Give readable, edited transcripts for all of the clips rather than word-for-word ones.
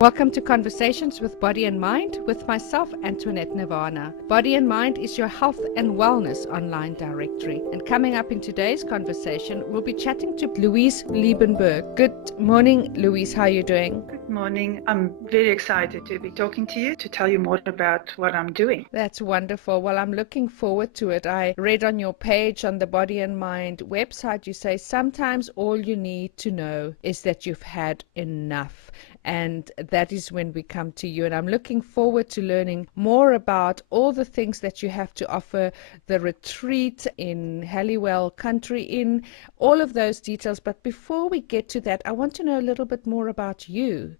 Welcome to Conversations with Body and Mind with myself, Antoinette Nirvana. Body and Mind is your health and wellness online directory. And coming up in today's conversation, we'll be chatting to Louise Liebenberg. Good morning, Louise. How are you doing? Good morning. I'm very excited to be talking to you to tell you more about what I'm doing. That's wonderful. Well, I'm looking forward to it. I read on your page on the Body and Mind website, you say sometimes all you need to know is that you've had enough. And that is when we come to you. And I'm looking forward to learning more about all the things that you have to offer, the retreat in Halliwell Country Inn, all of those details. But before we get to that, I want to know a little bit more about you.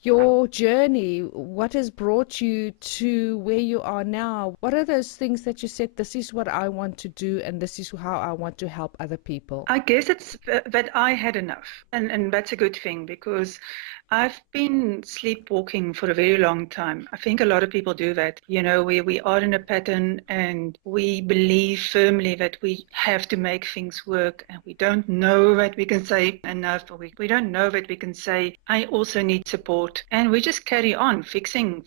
Your journey, what has brought you to where you are now? What are those things that you said, this is what I want to do and this is how I want to help other people? I guess it's that I had enough. And that's a good thing because I've been sleepwalking for a very long time. I think a lot of people do that. You know, we are in a pattern and we believe firmly that we have to make things work, and we don't know that we can say enough, or we don't know that we can say, I also need support. And we just carry on fixing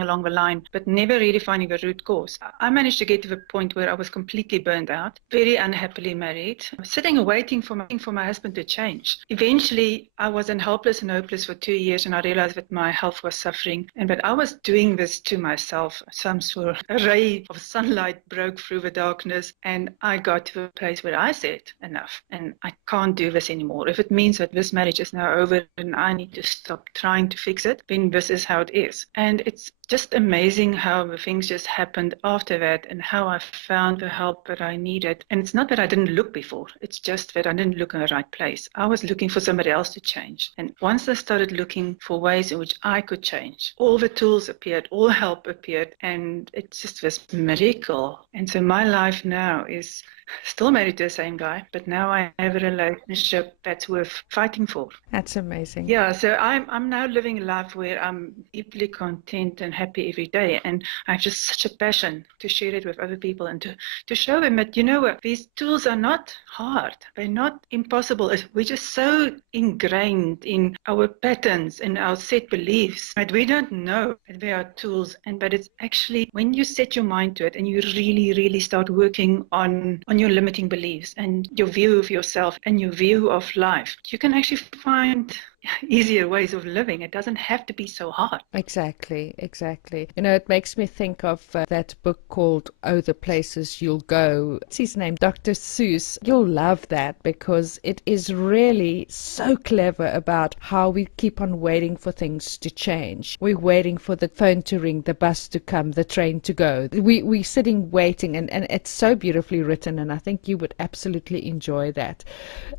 along the line, but never really finding the root cause. I managed to get to the point where I was completely burned out, very unhappily married, sitting and waiting for my husband to change. Eventually, I was in helpless and hopeless for 2 years, and I realized that my health was suffering and that I was doing this to myself. Some sort of ray of sunlight broke through the darkness, and I got to a place where I said enough, and I can't do this anymore. If it means that this marriage is now over and I need to stop trying to fix it, then this is how it is. And it's just amazing how the things just happened after that and how I found the help that I needed. And it's not that I didn't look before, it's just that I didn't look in the right place. I was looking for somebody else to change. And once I started looking for ways in which I could change, all the tools appeared, all help appeared, and it's just this miracle. And so my life now is still married to the same guy, but now I have a relationship that's worth fighting for. That's amazing. Yeah, so I'm now living a life where I'm deeply content and happy every day, and I have just such a passion to share it with other people and to show them that, you know what, these tools are not hard, they're not impossible. We're just so ingrained in our patterns and our set beliefs that we don't know that they are tools, and but it's actually when you set your mind to it and you really start working on your limiting beliefs and your view of yourself and your view of life, you can actually find easier ways of living. It doesn't have to be so hard. Exactly. You know, it makes me think of that book called Oh, the Places You'll Go. What's his name? Dr. Seuss. You'll love that because it is really so clever about how we keep on waiting for things to change. We're waiting for the phone to ring, the bus to come, the train to go. We're sitting waiting, and it's so beautifully written, and I think you would absolutely enjoy that.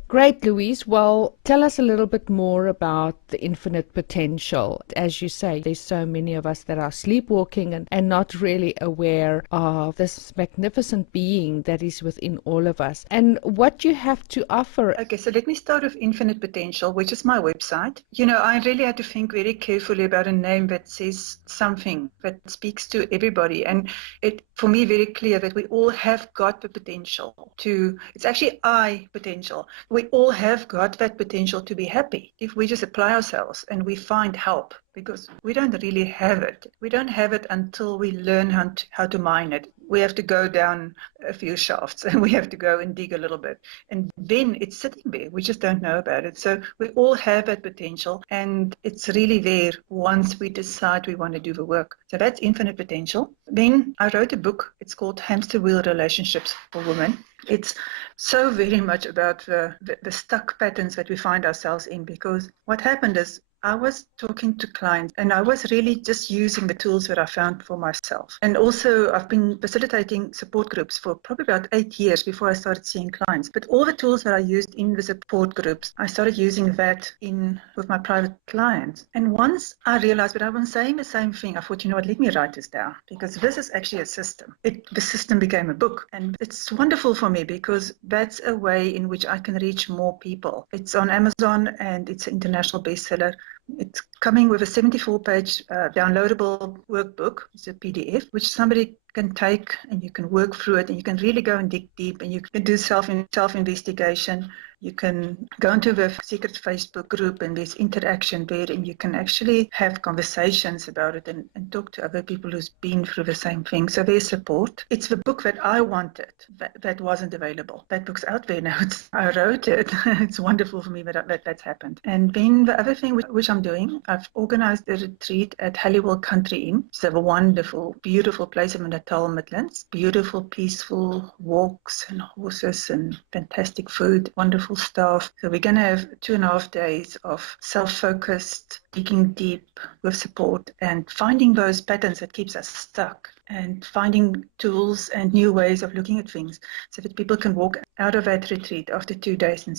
Great, Louise. Well, tell us a little bit more about the infinite potential. As you say, there's so many of us that are sleepwalking and not really aware of this magnificent being that is within all of us and what you have to offer. Okay, so let me start with Infinite Potential, which is my website. You know, I really had to think very carefully about a name that says something that speaks to everybody, and it, for me, very clear that we all have got the potential to, it's actually I potential. We all have got that potential to be happy if we just apply ourselves and we find help, because we don't really have it. We don't have it until we learn how to mine it. We have to go down a few shafts and we have to go and dig a little bit. And then it's sitting there. We just don't know about it. So we all have that potential, and it's really there once we decide we want to do the work. So that's Infinite Potential. Then I wrote a book. It's called Hamster Wheel Relationships for Women. It's so very much about the stuck patterns that we find ourselves in, because what happened is I was talking to clients and I was really just using the tools that I found for myself. And also I've been facilitating support groups for probably about 8 years before I started seeing clients. But all the tools that I used in the support groups, I started using that with my private clients. And once I realized that I was saying the same thing, I thought, you know what, let me write this down, because this is actually a system. The system became a book, and it's wonderful for me because that's a way in which I can reach more people. It's on Amazon and it's an international bestseller. It's coming with a 74-page downloadable workbook. It's a PDF, which somebody can take and you can work through it, and you can really go and dig deep, and you can do self-investigation. You can go into the secret Facebook group, and there's interaction there, and you can actually have conversations about it and talk to other people who's been through the same thing. So there's support. It's the book that I wanted that wasn't available. That book's out there now. I wrote it. It's wonderful for me that's happened. And then the other thing which I'm doing, I've organized a retreat at Halliwell Country Inn. It's a wonderful, beautiful place in the Natal Midlands. Beautiful, peaceful walks and horses and fantastic food, wonderful staff. So we're going to have 2.5 days of self-focused, digging deep with support and finding those patterns that keeps us stuck, and finding tools and new ways of looking at things so that people can walk out of that retreat after 2 days and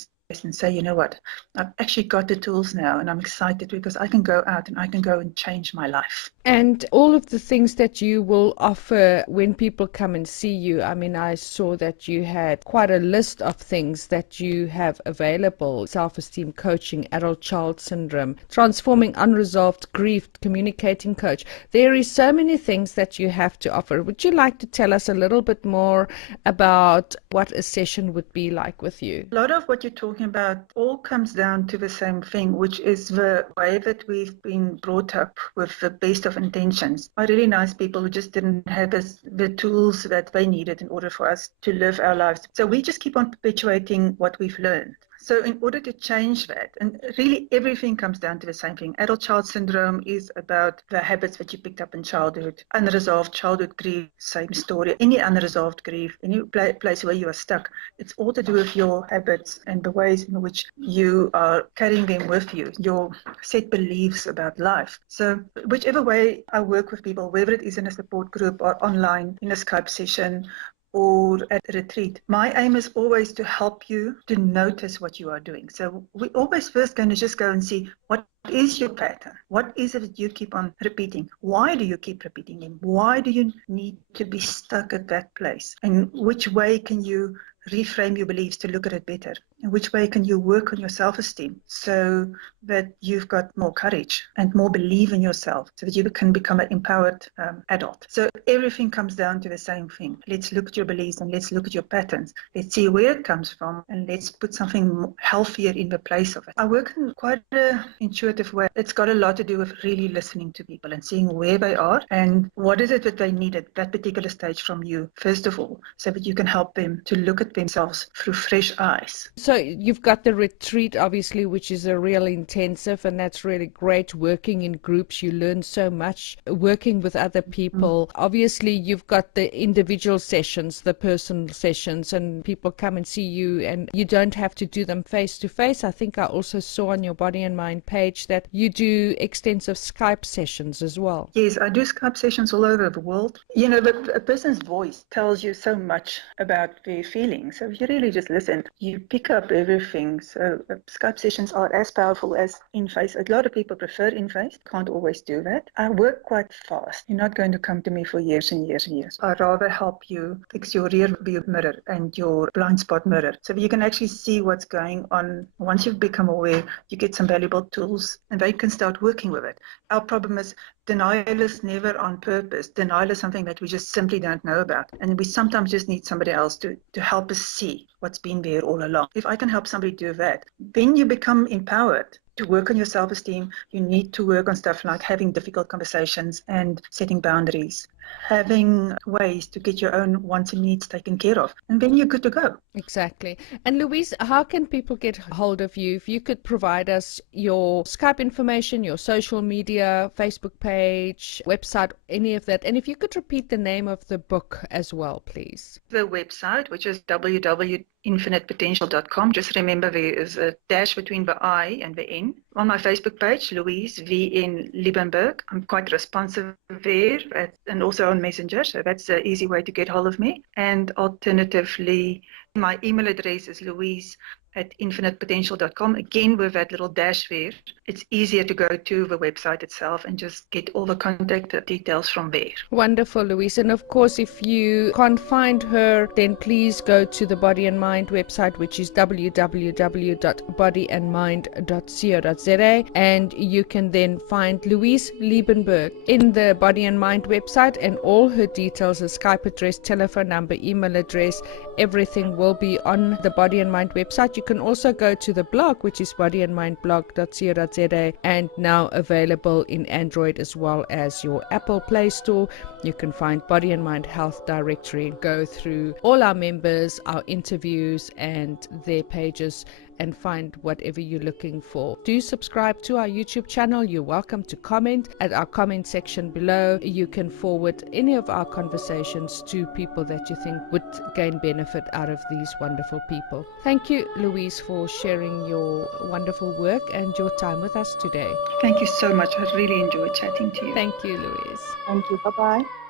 say, you know what, I've actually got the tools now, and I'm excited because I can go out and I can go and change my life. And all of the things that you will offer when people come and see you, I mean, I saw that you had quite a list of things that you have available: self-esteem coaching, adult child syndrome, transforming unresolved grief, communicating coach. There is so many things that you have to offer. Would you like to tell us a little bit more about what a session would be like with you? A lot of what you're talking about all comes down to the same thing, which is the way that we've been brought up with the best of intentions by really nice people who just didn't have the tools that they needed in order for us to live our lives. So we just keep on perpetuating what we've learned. So in order to change that, and really everything comes down to the same thing. Adult child syndrome is about the habits that you picked up in childhood. Unresolved childhood grief, same story. Any unresolved grief, any place where you are stuck, it's all to do with your habits and the ways in which you are carrying them with you, your set beliefs about life. So whichever way I work with people, whether it is in a support group or online in a Skype session or at a retreat, my aim is always to help you to notice what you are doing. So we're always first going to just go and see, what is your pattern? What is it that you keep on repeating? Why do you keep repeating them? Why do you need to be stuck at that place? And which way can you reframe your beliefs to look at it better? In which way can you work on your self-esteem so that you've got more courage and more belief in yourself, so that you can become an empowered adult? So everything comes down to the same thing. Let's look at your beliefs and let's look at your patterns. Let's see where it comes from, and let's put something healthier in the place of it. I work in quite an intuitive way. It's got a lot to do with really listening to people and seeing where they are and what is it that they need at that particular stage from you, first of all, so that you can help them to look at themselves through fresh eyes. So you've got the retreat, obviously, which is a real intensive, and that's really great. Working in groups, you learn so much. Working with other people. Obviously, you've got the individual sessions, the personal sessions, and people come and see you, and you don't have to do them face to face. I think I also saw on your Body and Mind page that you do extensive Skype sessions as well. Yes, I do Skype sessions all over the world. You know, but a person's voice tells you so much about their feelings. So if you really just listen, you pick up everything. So Skype sessions are as powerful as in-face. A lot of people prefer in-face. Can't always do that. I work quite fast. You're not going to come to me for years and years and years. I'd rather help you fix your rear view mirror and your blind spot mirror, so you can actually see what's going on. Once you've become aware, you get some valuable tools and they can start working with it. Our problem is denial is never on purpose. Denial is something that we just simply don't know about. And we sometimes just need somebody else to help us see what's been there all along. If I can help somebody do that, then you become empowered to work on your self-esteem. You need to work on stuff like having difficult conversations and setting boundaries, having ways to get your own wants and needs taken care of, and then you're good to go. Exactly. And Louise, how can people get hold of you? If you could provide us your Skype information, your social media, Facebook page, website, any of that. And if you could repeat the name of the book as well, please. The website, which is www.infinitepotential.com. Just remember there is a dash between the I and the N. On my Facebook page, Louise VN Liebenberg. I'm quite responsive there and also on Messenger, so that's an easy way to get hold of me. And alternatively, my email address is louise @infinitepotential.com. Again, with that little dash there, it's easier to go to the website itself and just get all the contact details from there. Wonderful, Louise. And of course, if you can't find her, then please go to the Body and Mind website, which is www.bodyandmind.co.za, and you can then find Louise Liebenberg in the Body and Mind website, and all her details, her Skype address, telephone number, email address, everything will be on the Body and Mind website. You can also go to the blog, which is bodyandmindblog.co.za, and now available in Android as well as your Apple Play Store. You can find Body and Mind Health Directory, go through all our members, our interviews and their pages, and find whatever you're looking for. Do subscribe to our YouTube channel. You're welcome to comment at our comment section below. You can forward any of our conversations to people that you think would gain benefit out of these wonderful people. Thank you, Louise, for sharing your wonderful work and your time with us today. Thank you so much. I really enjoyed chatting to you. Thank you, Louise. Thank you. Bye-bye.